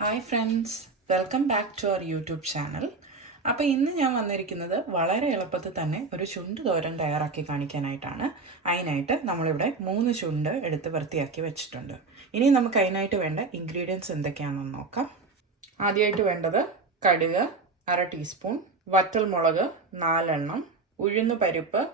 Hi friends, welcome back to our YouTube channel. അപ്പോൾ ഇന്ന് ഞാൻ വന്നിരിക്കുന്നത് വളരെ എളുപ്പത്തിൽ തന്നെ ഒരു ചുണ്ട് തോരൻ തയ്യാറാക്കി കാണിക്കാനായിട്ടാണ്. അതിനായിട്ട് നമ്മളിവിടെ 3 ചുണ്ട് എടുത്ത് വൃത്തിയാക്കി വെച്ചിട്ടുണ്ട്. ഇനി നമുക്ക് അതിനായിട്ട് വേണ്ട ഇൻഗ്രീഡിയൻസ് എന്തൊക്കെയാണെന്ന് നോക്കാം. ആദ്യമായിട്ട് വേണ്ടത് കടുക് 1/2 ടീസ്പൂൺ, വറ്റൽമുളക് 4 എണ്ണം, ഉഴുന്ന് പരിപ്പ്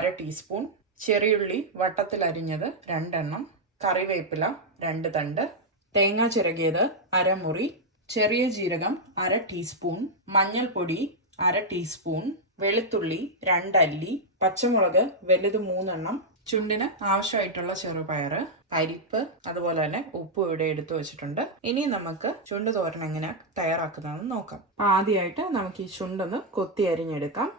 1/2 ടീസ്പൂൺ, ചെറിയുള്ളി വട്ടത്തിൽ അരിഞ്ഞത് 2 എണ്ണം, കറിവേപ്പില 2 തണ്ട്, തേങ്ങ ചിരകിയത് 1/2 മുറി, ചെറിയ ജീരകം 1/2 ടീസ്പൂൺ, മഞ്ഞൾപ്പൊടി 1/2 ടീസ്പൂൺ, വെളുത്തുള്ളി 2 അല്ലി, പച്ചമുളക് വലുത് 3 എണ്ണം, ചുണ്ടിന് ആവശ്യമായിട്ടുള്ള ചെറുപയർ, പരിപ്പ്, അതുപോലെ തന്നെ ഉപ്പ് ഇവിടെ എടുത്തു വെച്ചിട്ടുണ്ട്. ഇനി നമുക്ക് ചുണ്ട് തോരൻ എങ്ങനെ തയ്യാറാക്കുന്നതെന്ന് നോക്കാം. ആദ്യമായിട്ട് നമുക്ക് ഈ ചുണ്ടൊന്ന് കൊത്തി അരിഞ്ഞെടുക്കാം.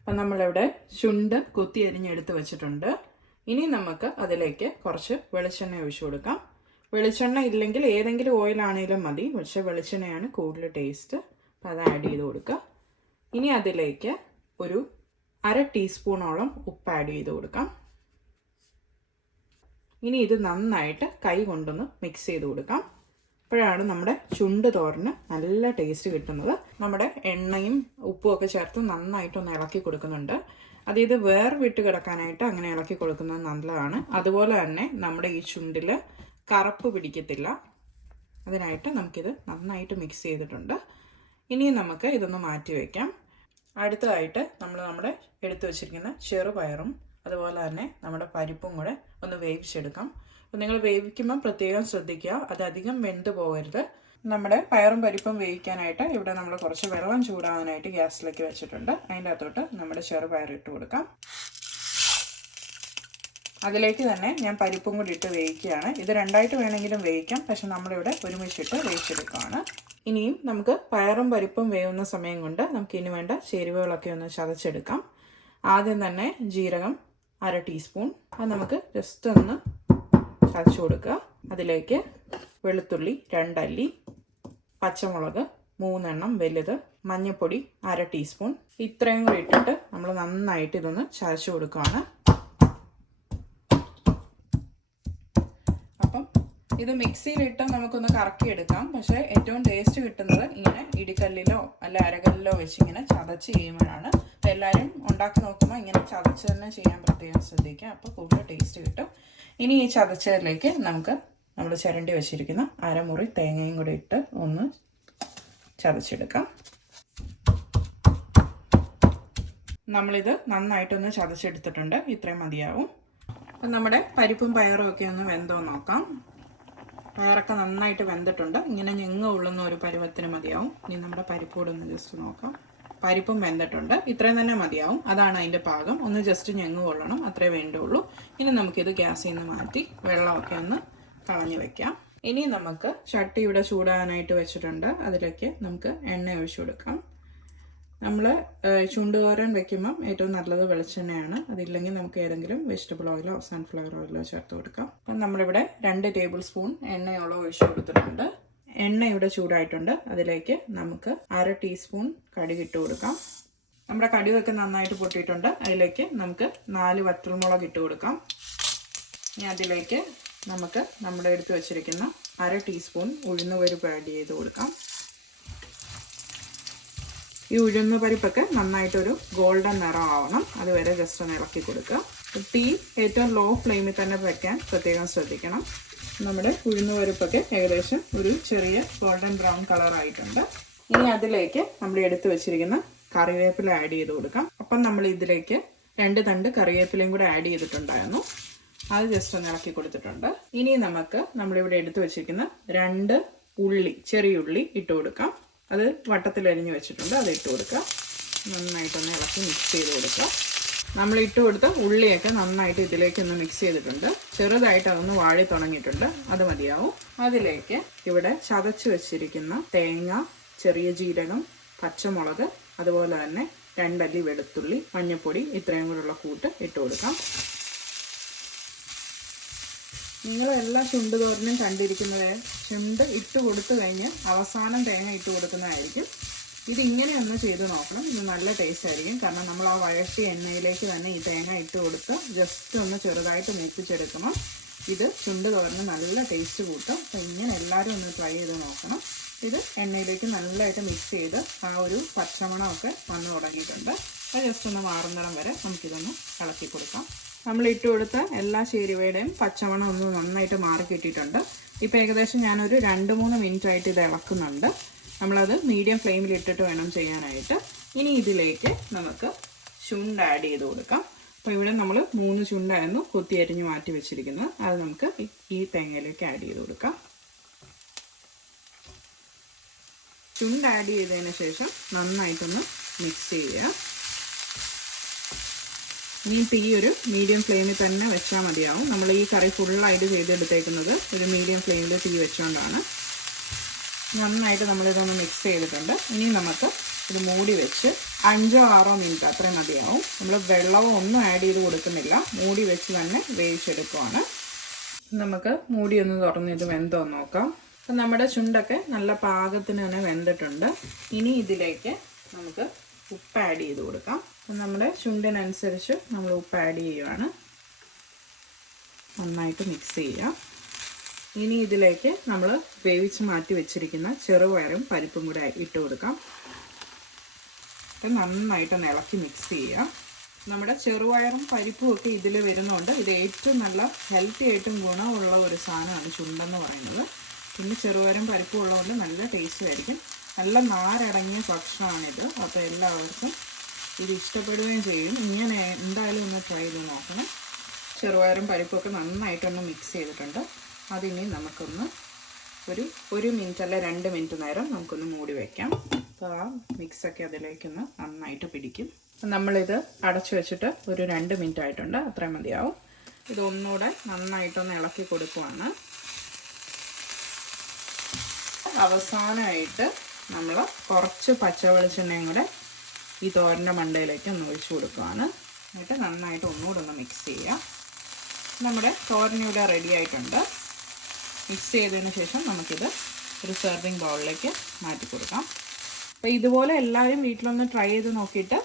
അപ്പം നമ്മളിവിടെ ചുണ്ട് കൊത്തി അരിഞ്ഞെടുത്ത് വെച്ചിട്ടുണ്ട്. ഇനി നമുക്ക് അതിലേക്ക് കുറച്ച് വെളിച്ചെണ്ണ ഒഴിച്ചു കൊടുക്കാം. വെളിച്ചെണ്ണ ഇല്ലെങ്കിൽ ഏതെങ്കിലും ഓയിലാണെങ്കിലും മതി, പക്ഷേ വെളിച്ചെണ്ണയാണ് കൂടുതൽ ടേസ്റ്റ്. അപ്പം അത് ആഡ് ചെയ്ത് കൊടുക്കുക. ഇനി അതിലേക്ക് ഒരു 1/2 ടീസ്പൂണോളം ഉപ്പ് ആഡ് ചെയ്ത് കൊടുക്കാം. ഇനി ഇത് നന്നായിട്ട് കൈ കൊണ്ടൊന്ന് മിക്സ് ചെയ്ത് കൊടുക്കാം. അപ്പോഴാണ് നമ്മുടെ ചുണ്ട് തോരന് നല്ല ടേസ്റ്റ് കിട്ടുന്നത്. നമ്മുടെ എണ്ണയും ഉപ്പും ഒക്കെ ചേർത്ത് നന്നായിട്ടൊന്ന് ഇളക്കി കൊടുക്കുന്നുണ്ട്. ഇത് വിട്ട് കിടക്കാനായിട്ട് അങ്ങനെ ഇളക്കി കൊടുക്കുന്നത് നല്ലതാണ്. അതുപോലെ തന്നെ നമ്മുടെ ഈ ചുണ്ടിൽ കറുപ്പ് പിടിക്കത്തില്ല. അതിനായിട്ട് നമുക്കിത് നന്നായിട്ട് മിക്സ് ചെയ്തിട്ടുണ്ട്. ഇനി നമുക്ക് ഇതൊന്ന് മാറ്റി വയ്ക്കാം. അടുത്തതായിട്ട് നമ്മുടെ എടുത്തു വച്ചിരിക്കുന്ന ചെറുപയറും അതുപോലെ തന്നെ നമ്മുടെ പരിപ്പും കൂടെ ഒന്ന് വേവിച്ചെടുക്കാം. അപ്പോൾ നിങ്ങൾ വേവിക്കുമ്പോൾ പ്രത്യേകം ശ്രദ്ധിക്കുക, അത് അധികം വെന്ത് പോകരുത്. നമ്മുടെ പയറും പരിപ്പും വേവിക്കാനായിട്ട് ഇവിടെ നമ്മൾ കുറച്ച് വെള്ളം ചൂടാകാനായിട്ട് ഗ്യാസിലേക്ക് വെച്ചിട്ടുണ്ട്. അതിൻ്റെ അകത്തോട്ട് നമ്മുടെ ചെറുപയർ ഇട്ട് കൊടുക്കാം. അതിലേക്ക് തന്നെ ഞാൻ പരിപ്പും കൂടി ഇട്ട് വേവിക്കുകയാണ്. ഇത് രണ്ടായിട്ട് വേണമെങ്കിലും വേവിക്കാം, പക്ഷെ നമ്മളിവിടെ ഒരുമിച്ചിട്ട് വേവിച്ചെടുക്കുകയാണ്. ഇനിയും നമുക്ക് പയറും പരിപ്പും വേവുന്ന സമയം കൊണ്ട് നമുക്ക് ഇനി വേണ്ട ചേരുവകളൊക്കെ ഒന്ന് ചതച്ചെടുക്കാം. ആദ്യം തന്നെ ജീരകം 1/2 ടീസ്പൂൺ, അത് നമുക്ക് ജസ്റ്റ് ഒന്ന് ചതച്ച് കൊടുക്കുക. അതിലേക്ക് വെളുത്തുള്ളി 2 അല്ലി, പച്ചമുളക് 3 എണ്ണം വലുത്, മഞ്ഞൾപ്പൊടി 1/2 ടീസ്പൂൺ, ഇത്രയും കൂടി ഇട്ടിട്ട് നമ്മൾ നന്നായിട്ട് ഇതൊന്ന് ചതച്ച് കൊടുക്കുകയാണ്. അപ്പം ഇത് മിക്സിയിലിട്ട് നമുക്കൊന്ന് കറക്കിയെടുക്കാം. പക്ഷേ ഏറ്റവും ടേസ്റ്റ് കിട്ടുന്നത് ഇങ്ങനെ ഇടിക്കല്ലിലോ അല്ല അരകല്ലിലോ വെച്ച് ഇങ്ങനെ ചതച്ച് ചെയ്യുമ്പോഴാണ്. അപ്പോൾ എല്ലാവരും ഉണ്ടാക്കി നോക്കുമ്പോൾ ഇങ്ങനെ ചതച്ച് തന്നെ ചെയ്യാൻ പ്രത്യേകം ശ്രദ്ധിക്കുക. അപ്പോൾ കൂടുതൽ ടേസ്റ്റ് കിട്ടും. ഇനി ഈ ചതച്ചതിലേക്ക് നമുക്ക് നമ്മൾ ചിരണ്ടി വെച്ചിരിക്കുന്ന 1/2 മുറി തേങ്ങയും കൂടി ഇട്ട് ഒന്ന് ചതച്ചെടുക്കാം. നമ്മളിത് നന്നായിട്ടൊന്ന് ചതച്ചെടുത്തിട്ടുണ്ട്. ഇത്രയും മതിയാവും. അപ്പം നമ്മുടെ പരിപ്പും പയറും ഒക്കെ ഒന്ന് വെന്തോ നോക്കാം. പയറൊക്കെ നന്നായിട്ട് വെന്തിട്ടുണ്ട്. ഇങ്ങനെ ഞെങ്ങ ഉള്ളുന്ന ഒരു പരുവത്തിന് മതിയാവും. ഇനി നമ്മുടെ പരിപ്പോടെ ഒന്ന് ജസ്റ്റ് നോക്കാം. പരിപ്പും വെന്തിട്ടുണ്ട്. ഇത്രയും തന്നെ മതിയാവും. അതാണ് അതിൻ്റെ പാകം. ഒന്ന് ജസ്റ്റ് ഞെങ്ങ് കൊള്ളണം, അത്രേ വേണ്ടുള്ളൂ. ഇനി നമുക്കിത് ഗ്യാസിൽ നിന്ന് മാറ്റി വെള്ളമൊക്കെ ഒന്ന് കളഞ്ഞു വെക്കാം. ഇനി നമുക്ക് ചട്ടി ഇവിടെ ചൂടാകാനായിട്ട് വെച്ചിട്ടുണ്ട്. അതിലേക്ക് നമുക്ക് എണ്ണ ഒഴിച്ചു കൊടുക്കാം. നമ്മൾ ചുണ്ടുതോരൻ വെക്കുമ്പം ഏറ്റവും നല്ലത് വെളിച്ചെണ്ണയാണ്. അതില്ലെങ്കിൽ നമുക്ക് ഏതെങ്കിലും വെജിറ്റബിൾ ഓയിലോ സൺഫ്ലവർ ഓയിലോ ചേർത്ത് കൊടുക്കാം. അപ്പം നമ്മളിവിടെ 2 ടേബിൾ സ്പൂൺ എണ്ണയോളം ഒഴിച്ചു കൊടുത്തിട്ടുണ്ട്. എണ്ണ ഇവിടെ ചൂടായിട്ടുണ്ട്. അതിലേക്ക് നമുക്ക് 1/2 ടീസ്പൂൺ കടുക് ഇട്ട് കൊടുക്കാം. നമ്മുടെ കടുകൊക്കെ നന്നായിട്ട് പൊട്ടിയിട്ടുണ്ട്. അതിലേക്ക് നമുക്ക് 4 വറ്റൽമുളക് ഇട്ട് കൊടുക്കാം. ഇനി അതിലേക്ക് നമുക്ക് നമ്മുടെ എടുത്ത് വെച്ചിരിക്കുന്ന 1/2 ടീസ്പൂൺ ഉഴുന്ന് പരിപ്പ് ആഡ് ചെയ്ത് കൊടുക്കാം. ഈ ഉഴുന്ന് പരിപ്പൊക്കെ നന്നായിട്ടൊരു ഗോൾഡൻ നിറം ആവണം. അതുവരെ ജസ്റ്റ് ഒന്ന് ഇളക്കി കൊടുക്കുക. തീ ഏറ്റവും ലോ ഫ്ലെയിമിൽ തന്നെ വയ്ക്കാൻ പ്രത്യേകം ശ്രദ്ധിക്കണം. നമ്മുടെ ഉഴുന്ന് പരിപ്പൊക്കെ ഏകദേശം ഒരു ചെറിയ ഗോൾഡൻ ബ്രൗൺ കളർ ആയിട്ടുണ്ട്. ഇനി അതിലേക്ക് നമ്മൾ എടുത്തു വെച്ചിരിക്കുന്ന കറിവേപ്പില ആഡ് ചെയ്ത് കൊടുക്കാം. അപ്പം നമ്മൾ ഇതിലേക്ക് 2 തണ്ട് കറിവേപ്പിലയും കൂടെ ആഡ് ചെയ്തിട്ടുണ്ടായിരുന്നു. അത് ജസ്റ്റ് ഒന്ന് ഇളക്കി കൊടുത്തിട്ടുണ്ട്. ഇനി നമുക്ക് നമ്മളിവിടെ എടുത്തു വെച്ചിരിക്കുന്ന 2 ഉള്ളി, ചെറിയ ഉള്ളി ഇട്ട് കൊടുക്കാം. അത് വട്ടത്തിൽ അരിഞ്ഞ് വെച്ചിട്ടുണ്ട്. അത് ഇട്ട് കൊടുക്കുക. നന്നായിട്ടൊന്ന് ഇളക്കി മിക്സ് ചെയ്ത് കൊടുക്കുക. നമ്മൾ ഇട്ട് കൊടുത്ത ഉള്ളിയൊക്കെ നന്നായിട്ട് ഇതിലേക്ക് ഒന്ന് മിക്സ് ചെയ്തിട്ടുണ്ട്. ചെറുതായിട്ട് അതൊന്ന് വാഴി തുടങ്ങിയിട്ടുണ്ട്. അത് മതിയാവും. അതിലേക്ക് ഇവിടെ ചതച്ച് വെച്ചിരിക്കുന്ന തേങ്ങ, ചെറിയ ജീരകം, പച്ചമുളക്, അതുപോലെ തന്നെ 2 അല്ലി വെളുത്തുള്ളി, മഞ്ഞൾപ്പൊടി, ഇത്രയും കൂടെയുള്ള കൂട്ട് ഇട്ട് കൊടുക്കാം. നിങ്ങളെല്ലാ ചുണ്ട് തോരനും കണ്ടിരിക്കുന്നത് ചുണ്ട് ഇട്ട് കൊടുത്തു കഴിഞ്ഞ് അവസാനം തേങ്ങ ഇട്ട് കൊടുക്കുന്നതായിരിക്കും. ഇതിങ്ങനെ ഒന്ന് ചെയ്ത് നോക്കണം. ഇത് നല്ല ടേസ്റ്റ് ആയിരിക്കും. കാരണം നമ്മൾ ആ വഴറ്റിയ എണ്ണയിലേക്ക് തന്നെ ഈ തേങ്ങ ഇട്ട് കൊടുത്ത് ജസ്റ്റ് ഒന്ന് ചെറുതായിട്ട് മെത്തിച്ചെടുക്കണം. ഇത് ചുണ്ട് തോരന് നല്ല ടേസ്റ്റ് കൂട്ടും. അപ്പോൾ ഇങ്ങനെ എല്ലാവരും ഒന്ന് ട്രൈ ചെയ്ത് നോക്കണം. ഇത് എണ്ണയിലേക്ക് നല്ലതായിട്ട് മിക്സ് ചെയ്ത് ആ ഒരു പച്ചമണമൊക്കെ വന്ന് തുടങ്ങിയിട്ടുണ്ട്. അത് ജസ്റ്റ് ഒന്ന് മാറുന്നിടം വരെ നമുക്കിതൊന്ന് ഇളക്കി കൊടുക്കാം. നമ്മൾ ഇട്ട് കൊടുത്ത എല്ലാ ചേരുവയുടെയും പച്ചമണം ഒന്ന് നന്നായിട്ട് മാറി കിട്ടിയിട്ടുണ്ട്. ഇപ്പോൾ ഏകദേശം ഞാനൊരു 2-3 മിനിറ്റ് ആയിട്ട് ഇത് ഇളക്കുന്നുണ്ട്. നമ്മളത് മീഡിയം ഫ്ലെയിമിൽ ഇട്ടിട്ട് വേണം ചെയ്യാനായിട്ട്. ഇനി ഇതിലേക്ക് നമുക്ക് ചുണ്ട് ആഡ് ചെയ്ത് കൊടുക്കാം. അപ്പോൾ ഇവിടെ നമ്മൾ 3 ചുണ്ടായിരുന്നു കൊത്തി അരിഞ്ഞ് മാറ്റി വെച്ചിരിക്കുന്നത്. അത് നമുക്ക് ഈ തേങ്ങയിലേക്ക് ആഡ് ചെയ്ത് കൊടുക്കാം. ചുണ്ട് ആഡ് ചെയ്തതിന് ശേഷം നന്നായിട്ടൊന്ന് മിക്സ് ചെയ്യുക. ഇനിയിപ്പോൾ ഈ ഒരു മീഡിയം ഫ്ലെയിമിൽ തന്നെ വെച്ചാൽ മതിയാവും. നമ്മൾ ഈ കറി ഫുള്ളായിട്ട് ചെയ്തെടുത്തേക്കുന്നത് ഒരു മീഡിയം ഫ്ലെയിമിൽ തീ വെച്ചുകൊണ്ടാണ്. നന്നായിട്ട് നമ്മളിതൊന്ന് മിക്സ് ചെയ്തിട്ടുണ്ട്. ഇനി നമുക്ക് ഇത് മൂടി വെച്ച് 5-6 മിനിറ്റ് അത്രയും മതിയാവും. നമ്മൾ വെള്ളവും ഒന്നും ആഡ് ചെയ്ത് കൊടുക്കുന്നില്ല, മൂടി വെച്ച് തന്നെ വേവിച്ചെടുക്കുവാണ്. നമുക്ക് മൂടി ഒന്ന് തുറന്ന് ഇത് വെന്തോ നോക്കാം. അപ്പം നമ്മുടെ ചുണ്ടൊക്കെ നല്ല പാകത്തിന് തന്നെ വെന്തിട്ടുണ്ട്. ഇനി ഇതിലേക്ക് നമുക്ക് ഉപ്പ് ആഡ് ചെയ്ത് കൊടുക്കാം. അപ്പം നമ്മുടെ ചുണ്ടിനനുസരിച്ച് നമ്മൾ ഉപ്പ് ആഡ് ചെയ്യുവാണ്. നന്നായിട്ട് മിക്സ് ചെയ്യാം. ഇനി ഇതിലേക്ക് നമ്മൾ വേവിച്ച് മാറ്റി വെച്ചിരിക്കുന്ന ചെറുപയറും പരിപ്പും കൂടെ ഇട്ട് കൊടുക്കാം. അപ്പം നന്നായിട്ടൊന്ന് ഇളക്കി മിക്സ് ചെയ്യാം. നമ്മുടെ ചെറുപയറും പരിപ്പും ഒക്കെ ഇതിൽ വരുന്നതുകൊണ്ട് ഇത് ഏറ്റവും നല്ല ഹെൽത്തി ആയിട്ടും ഗുണമുള്ള ഒരു സാധനമാണ് ചുണ്ടെന്ന് പറയുന്നത്. പിന്നെ ചെറുപയറും പരിപ്പും ഉള്ളതുകൊണ്ട് നല്ല ടേസ്റ്റ് ആയിരിക്കും. നല്ല നാരടങ്ങിയ ഭക്ഷണമാണിത്. അപ്പോൾ എല്ലാവർക്കും ഇത് ഇഷ്ടപ്പെടുകയും ചെയ്യും. ഇങ്ങനെ എന്തായാലും ഒന്ന് ട്രൈ ചെയ്ത് നോക്കണം. ചെറുപയറും പരിപ്പൊക്കെ നന്നായിട്ടൊന്ന് മിക്സ് ചെയ്തിട്ടുണ്ട്. അതിനി നമുക്കൊന്ന് ഒരു മിനിറ്റ് അല്ല 2 മിനിറ്റ് നേരം നമുക്കൊന്ന് മൂടി വയ്ക്കാം. അപ്പോൾ ആ മിക്സൊക്കെ അതിലേക്കൊന്ന് നന്നായിട്ട് പിടിക്കും. നമ്മളിത് അടച്ചു വെച്ചിട്ട് ഒരു 2 മിനിറ്റ് ആയിട്ടുണ്ട്. അത്രയും മതിയാവും. ഇതൊന്നുകൂടെ നന്നായിട്ടൊന്ന് ഇളക്കി കൊടുക്കുവാണ്. അവസാനമായിട്ട് നമ്മൾ കുറച്ച് പച്ച വെളിച്ചെണ്ണയും കൂടെ ഈ തോരൻ്റെ മണ്ടയിലേക്ക് ഒന്ന് ഒഴിച്ചു കൊടുക്കുകയാണ്. എന്നിട്ട് നന്നായിട്ട് ഒന്നുകൂടെ ഒന്ന് മിക്സ് ചെയ്യുക. നമ്മുടെ തോരനിവിടെ റെഡി ആയിട്ടുണ്ട്. മിക്സ് ചെയ്തതിന് ശേഷം നമുക്കിത് ഒരു സെർവിങ് ബൗളിലേക്ക് മാറ്റി കൊടുക്കാം. അപ്പോൾ ഇതുപോലെ എല്ലാവരും വീട്ടിലൊന്ന് ട്രൈ ചെയ്ത് നോക്കിയിട്ട്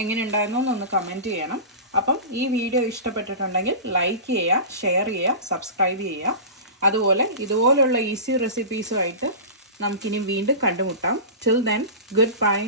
എങ്ങനെ ഉണ്ടായിരുന്നു എന്നൊന്ന് കമൻറ്റ് ചെയ്യണം. അപ്പം ഈ വീഡിയോ ഇഷ്ടപ്പെട്ടിട്ടുണ്ടെങ്കിൽ ലൈക്ക് ചെയ്യുക, ഷെയർ ചെയ്യുക, സബ്സ്ക്രൈബ് ചെയ്യുക. അതുപോലെ ഇതുപോലുള്ള ഈസി റെസിപ്പീസുമായിട്ട് നമുക്കിനി വീണ്ടും കണ്ടുമുട്ടാം. Till then, good bye.